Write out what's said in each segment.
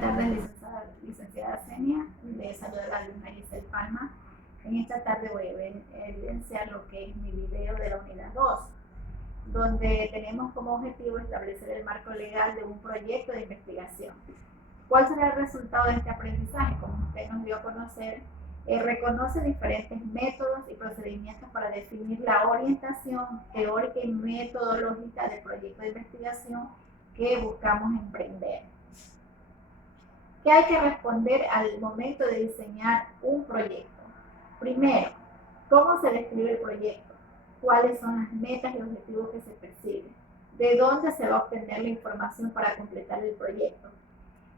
tardes, licenciada Senia. Les saluda la alumna Giselle Palma. En esta tarde voy a evidenciar lo que es mi video de la unidad 2, donde tenemos como objetivo establecer el marco legal de un proyecto de investigación. ¿Cuál será el resultado de este aprendizaje? Como usted nos dio a conocer, reconoce diferentes métodos y procedimientos para definir la orientación teórica y metodológica del proyecto de investigación que buscamos emprender. ¿Qué hay que responder al momento de diseñar un proyecto? Primero, ¿cómo se describe el proyecto? ¿Cuáles son las metas y objetivos que se persiguen? ¿De dónde se va a obtener la información para completar el proyecto?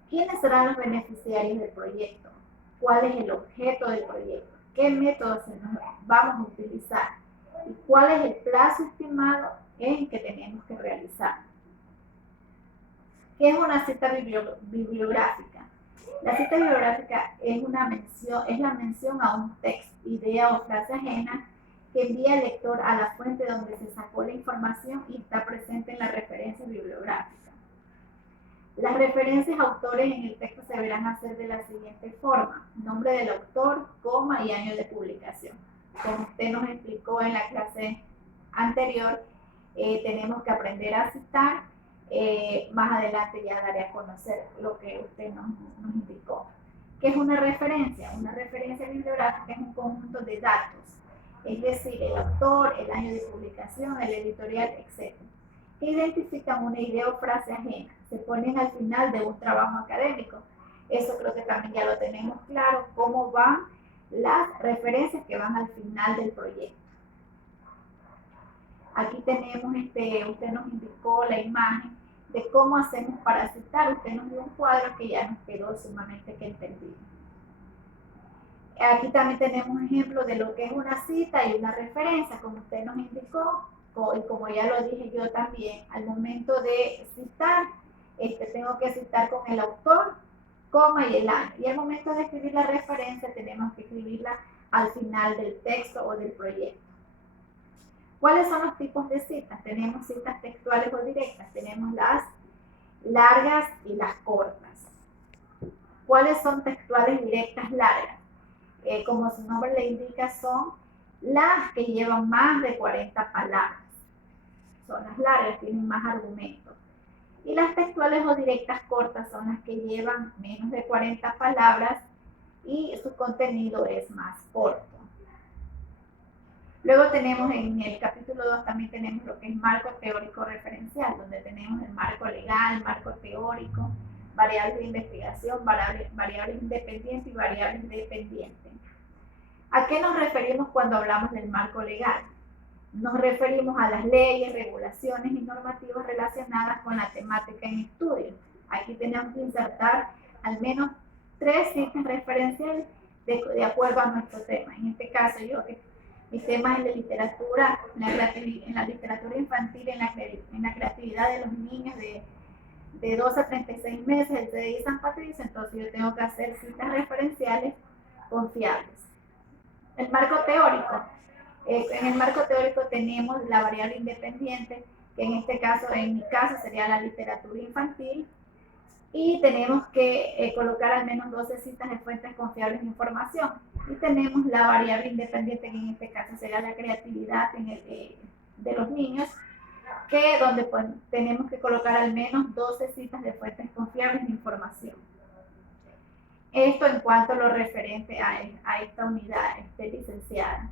¿Quiénes serán los beneficiarios del proyecto? ¿Cuál es el objeto del proyecto? ¿Qué métodos vamos a utilizar? ¿Y cuál es el plazo estimado en que tenemos que realizar? ¿Qué es una cita bibliográfica? La cita bibliográfica es la mención a un texto, idea o frase ajena que envía al lector a la fuente donde se sacó la información y está presente en la referencia bibliográfica. Las referencias a autores en el texto se deberán hacer de la siguiente forma: nombre del autor, coma y año de publicación. Como usted nos explicó en la clase anterior, tenemos que aprender a citar. Más adelante ya daré a conocer lo que usted nos indicó. ¿Qué es una referencia? Una referencia bibliográfica es un conjunto de datos, es decir, el autor, el año de publicación, el editorial, etc., que identifican una idea o frase ajena, se ponen al final de un trabajo académico. Eso creo que también ya lo tenemos claro, cómo van las referencias que van al final del proyecto. Aquí tenemos, usted nos indicó la imagen de cómo hacemos para citar. Usted nos dio un cuadro que ya nos quedó sumamente que entendido. Aquí también tenemos un ejemplo de lo que es una cita y una referencia, como usted nos indicó, y como ya lo dije yo también, al momento de citar, tengo que citar con el autor, coma y el año. Y al momento de escribir la referencia, tenemos que escribirla al final del texto o del proyecto. ¿Cuáles son los tipos de citas? Tenemos citas textuales o directas, tenemos las largas y las cortas. ¿Cuáles son textuales directas largas? Como su nombre le indica, son las que llevan más de 40 palabras. Son las largas, tienen más argumentos. Y las textuales o directas cortas son las que llevan menos de 40 palabras y su contenido es más corto. Luego tenemos en el capítulo 2 también tenemos lo que es marco teórico referencial, donde tenemos el marco legal, marco teórico, variables de investigación, variables independientes y variables dependientes. ¿A qué nos referimos cuando hablamos del marco legal? Nos referimos a las leyes, regulaciones y normativas relacionadas con la temática en estudio. Aquí tenemos que insertar al menos 3 citas referenciales de acuerdo a nuestro tema. En este caso, mi tema es de literatura, en la literatura infantil, en la creatividad de los niños de 12 a 36 meses, el CDI San Patricio. Entonces yo tengo que hacer citas referenciales confiables. El marco teórico. En el marco teórico tenemos la variable independiente, que en este caso, en mi caso, sería la literatura infantil, y tenemos que colocar al menos 12 citas de fuentes confiables de información. Y tenemos la variable independiente, que en este caso sería la creatividad de los niños, donde tenemos que colocar al menos 12 citas de fuentes confiables de información. Esto en cuanto a lo referente a esta unidad, licenciada.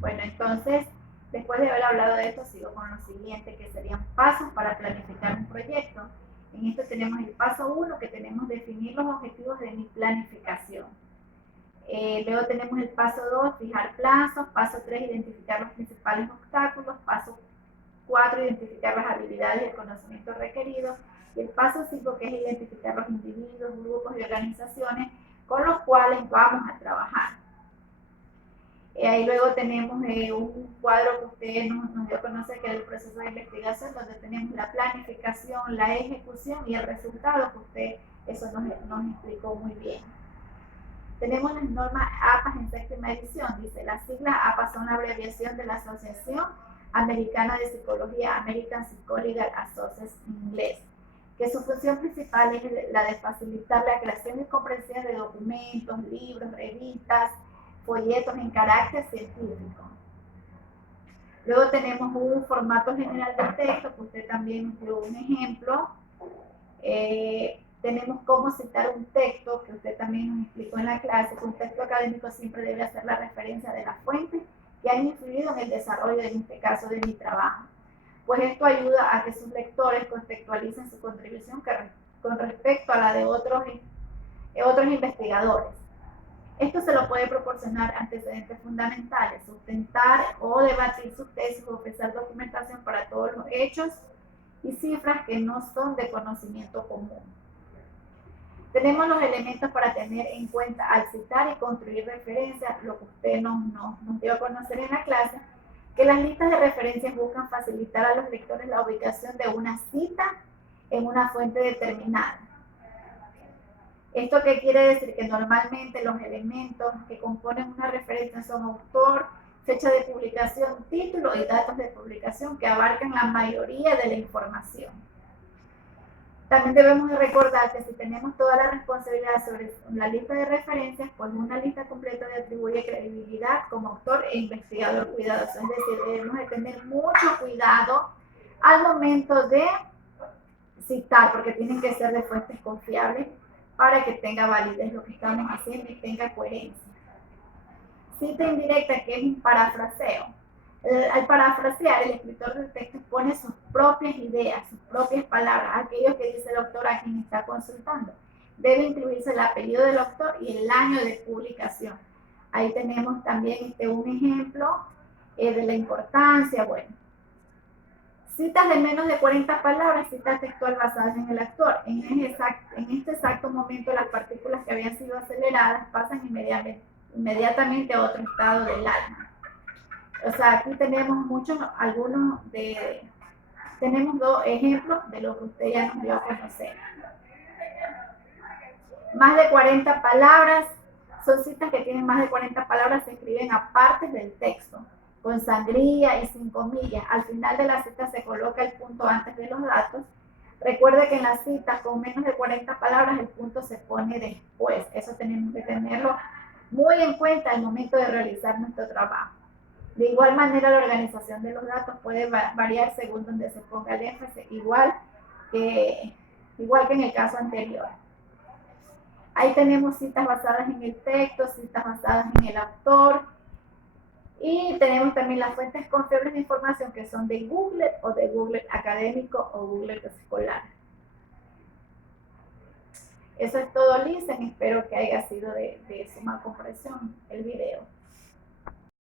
Bueno, entonces, después de haber hablado de esto, sigo con lo siguiente, que serían pasos para planificar un proyecto. En esto tenemos el paso 1, que tenemos definir los objetivos de mi planificación. Luego tenemos el paso 2, fijar plazos. Paso 3, identificar los principales obstáculos. Paso 4, identificar las habilidades y el conocimiento requerido. Y el paso 5, que es identificar los individuos, grupos y organizaciones con los cuales vamos a trabajar. Ahí luego tenemos un cuadro que usted nos dio a conocer, que es el proceso de investigación, donde tenemos la planificación, la ejecución y el resultado, que usted eso nos explicó muy bien. Tenemos las normas APA en 6ª edición. Dice, las siglas APA son la abreviación de la Asociación Americana de Psicología, American Psychological Association en inglés, que su función principal es la de facilitar la creación y comprensión de documentos, libros, revistas, folletos en carácter científico. Luego tenemos un formato general del texto, que usted también dio un ejemplo. Tenemos cómo citar un texto, que usted también nos explicó en la clase, que un texto académico siempre debe hacer la referencia de las fuentes que han influido en el desarrollo, en este caso, de mi trabajo. Pues esto ayuda a que sus lectores contextualicen su contribución con respecto a la de otros investigadores. Esto se lo puede proporcionar antecedentes fundamentales, sustentar o debatir sus tesis o ofrecer documentación para todos los hechos y cifras que no son de conocimiento común. Tenemos los elementos para tener en cuenta al citar y construir referencias, lo que usted nos dio a conocer en la clase, que las listas de referencias buscan facilitar a los lectores la ubicación de una cita en una fuente determinada. ¿Esto qué quiere decir? Que normalmente los elementos que componen una referencia son autor, fecha de publicación, título y datos de publicación que abarcan la mayoría de la información. También debemos recordar que si tenemos toda la responsabilidad sobre la lista de referencias, pues una lista completa le atribuye credibilidad como autor e investigador cuidadoso. Es decir, debemos de tener mucho cuidado al momento de citar, porque tienen que ser de fuentes confiables para que tenga validez lo que estamos haciendo y tenga coherencia. Cita indirecta, que es un parafraseo. Al parafrasear, el escritor del texto pone sus propias ideas, sus propias palabras, aquello que dice el autor a quien está consultando. Debe incluirse el apellido del autor y el año de publicación. Ahí tenemos también un ejemplo de la importancia. Bueno, citas de menos de 40 palabras, citas textual basadas en el autor. En este exacto momento, las partículas que habían sido aceleradas pasan inmediatamente a otro estado del alma. O sea, aquí tenemos tenemos dos ejemplos de lo que usted ya nos dio a conocer. Más de 40 palabras, son citas que tienen más de 40 palabras, se escriben aparte del texto, con sangría y sin comillas. Al final de la cita se coloca el punto antes de los datos. Recuerde que en las citas con menos de 40 palabras el punto se pone después. Eso tenemos que tenerlo muy en cuenta al momento de realizar nuestro trabajo. De igual manera, la organización de los datos puede variar según donde se ponga el énfasis, igual que en el caso anterior. Ahí tenemos citas basadas en el texto, citas basadas en el autor, y tenemos también las fuentes confiables de información que son de Google o de Google académico o Google escolar. Eso es todo, Lisa. Espero que haya sido de suma comprensión el video.